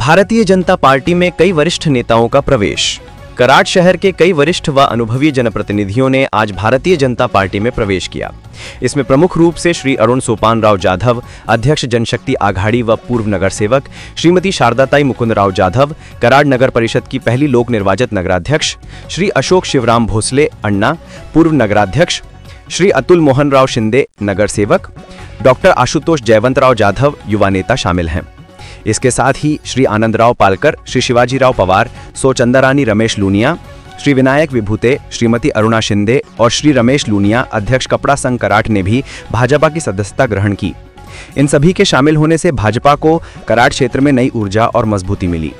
Bharatiya Janata party में कई वरिष्ठ नेताओं का प्रवेश। कराड़ शहर के कई वरिष्ठ व अनुभवी जनप्रतिनिधियों ने आज भारतीय जनता पार्टी में प्रवेश किया। इसमें प्रमुख रूप से श्री अरुण सोपानराव जाधव, अध्यक्ष जनशक्ति आघाड़ी व पूर्व नगर सेवक, श्रीमती शारदाताई मुकुंदराव जाधव, कराड़ नगर परिषद की पहली लोक निर्वाचित नगराध्यक्ष, श्री अशोक शिवराम भोसले अन्ना, पूर्व नगराध्यक्ष, श्री अतुल मोहन राव शिंदे, नगर सेवक, डॉक्टर आशुतोष जयवंतराव जाधव, युवा नेता शामिल हैं। इसके साथ ही श्री आनंदराव पालकर, श्री शिवाजीराव पवार, सो चंदारानी रमेश लूनिया, श्री विनायक विभूते, श्रीमती अरुणा शिंदे और श्री रमेश लूनिया, अध्यक्ष कपड़ा संघ कराड़ ने भी भाजपा की सदस्यता ग्रहण की। इन सभी के शामिल होने से भाजपा को कराड़ क्षेत्र में नई ऊर्जा और मजबूती मिली।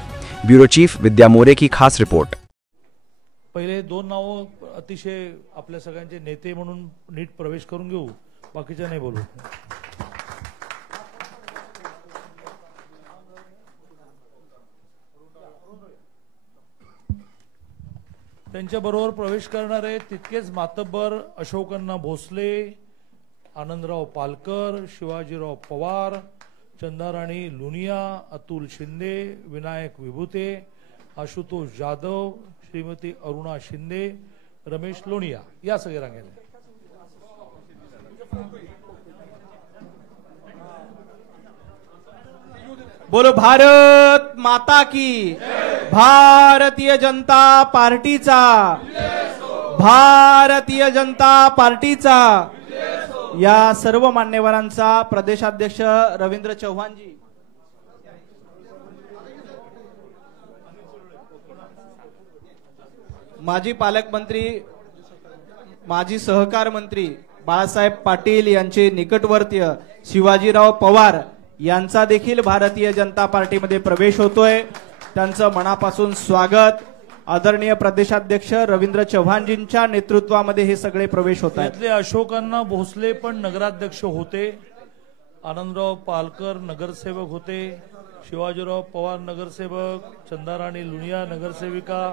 ब्यूरो चीफ विद्या मोरे की खास रिपोर्ट। पहिले दोन नाव अतिशय आपल्या सगळ्यांचे नेते म्हणून नीट प्रवेश करून घेऊ, बाकीचे नाही बोलू। त्यांच्याबरोबर प्रवेश करणारे तितकेच मातब्बर अशोकअण्णा भोसले, आनंदराव पालकर, शिवाजीराव पवार, चंदाराणी लुनिया, अतुल शिंदे, विनायक विभूते, आशुतोष जाधव, श्रीमती अरुणा शिंदे, रमेश लोनिया या सगळे रांगेने। बोलो भारत माता की, भारतीय जनता पार्टीचा, भारतीय जनता पार्टीचा या सर्व मान्यवरांचा प्रदेशाध्यक्ष रवींद्र चव्हाण जी, माजी पालकमंत्री, माजी सहकार मंत्री बाळासाहेब पाटील यांचे निकटवर्तीय शिवाजीराव पवार यांचा देखील भारतीय जनता पार्टीमध्ये प्रवेश होतोय। त्यांचं मनापासून स्वागत। आदरणीय प्रदेशाध्यक्ष रवींद्र चव्हाणजींच्या नेतृत्वामध्ये हे सगळे प्रवेश होत आहेत। अशोकअण्णा भोसले पण नगराध्यक्ष होते, आनंदराव पालकर नगरसेवक होते, शिवाजीराव पवार नगरसेवक, चंदाराणी लुनिया नगरसेविका,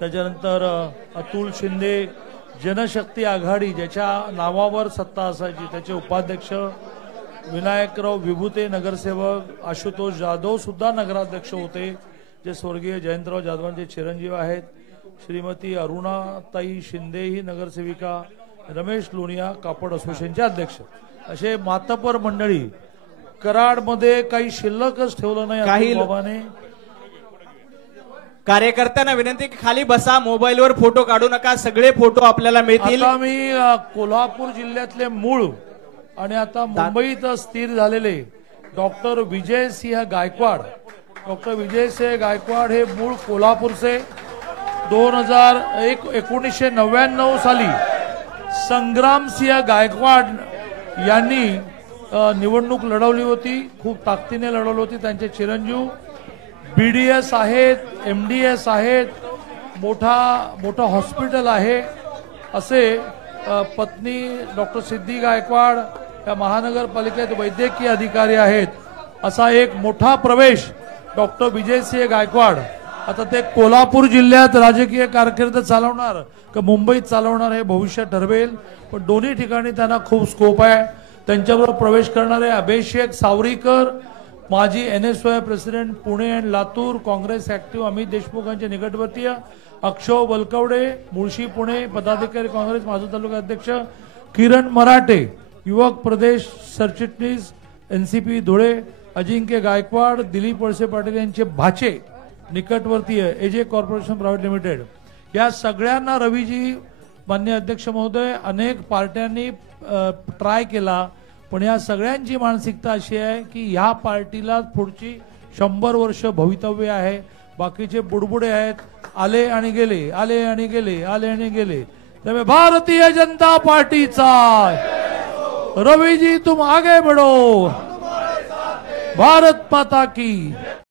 त्याच्यानंतर अतुल शिंदे जनशक्ती आघाडी ज्याच्या नावावर सत्ता असायची त्याचे उपाध्यक्ष, विनायकराव विभूते नगरसेवक, आशुतोष जाधव सुद्धा नगराध्यक्ष होते जे स्वर्गीय जयंतराव जाधवांचे चिरंजीव आहेत, श्रीमती अरुणाताई शिंदे ही नगरसेविका, रमेश लोनिया कापड असोसिएशनचे अध्यक्ष, असे मातब्बर मंडळी। कराडमध्ये काही शिल्लकच ठेवलं नाही काही बाबाने। कार्यकर्त्यांना विनंती की खाली बसा, मोबाईलवर फोटो काढू नका, सगळे फोटो आपल्याला मिळतील। आता मी कोल्हापूर जिल्ह्यातले मूळ आणि आता मुंबईत स्थिर झालेले डॉक्टर विजयसिंह गायकवाड, डॉक्टर विजयसिंह गायकवाड हे मूळ कोल्हापूरचे 1999 साली संग्रामसिंह गायकवाड यांनी निवडणूक लढवली होती, खूप ताकदीने लढवली होती। त्यांचे चिरंजीव BDS आहेत, MDS आहेत, मोठा हॉस्पिटल आहे, असे पत्नी डॉक्टर सिद्धी गायकवाड या महानगरपालिकेत वैद्यकीय अधिकारी आहेत। असा एक मोठा प्रवेश डॉक्टर विजयसिंह गायकवाड आता ते कोल्हापूर जिल्ह्यात राजकीय कारकीर्द चालवणार का मुंबईत चालवणार हे भविष्य ठरवेल, पण दोन्ही ठिकाणी त्यांना खूप स्कोप आहे। त्यांच्याबरोबर प्रवेश करणारे अभिषेक सावरीकर, माजी NSY प्रेसिडेंट पुणे आणि लातूर, काँग्रेस ऍक्टिव्ह अमित देशमुख यांचे निकटवर्तीय, अक्षय वलकवडे मुळशी पुणे पदाधिकारी काँग्रेस माजू तालुका अध्यक्ष, किरण मराठे युवक प्रदेश सरचिटणीस NCP धुळे, अजिंक्य गायकवाड, दिलीप वळसे पाटील यांचे भाचे निकटवर्तीय AJ कॉर्पोरेशन प्रायव्हेट लिमिटेड। या सगळ्यांना रवीजी माननीय अध्यक्ष महोदय अनेक पार्ट्यांनी ट्राय केला, पण या सगळ्यांची मानसिकता अशी आहे की ह्या पार्टीला पुढची 100 वर्ष भवितव्य आहे। बाकीचे बुडबुडे आहेत, आले आणि गेले, आले आणि गेले, आले आणि गेले। त्यामुळे भारतीय जनता पार्टीचा रवीजी तुम आगे बढ़ो, भारत माता की।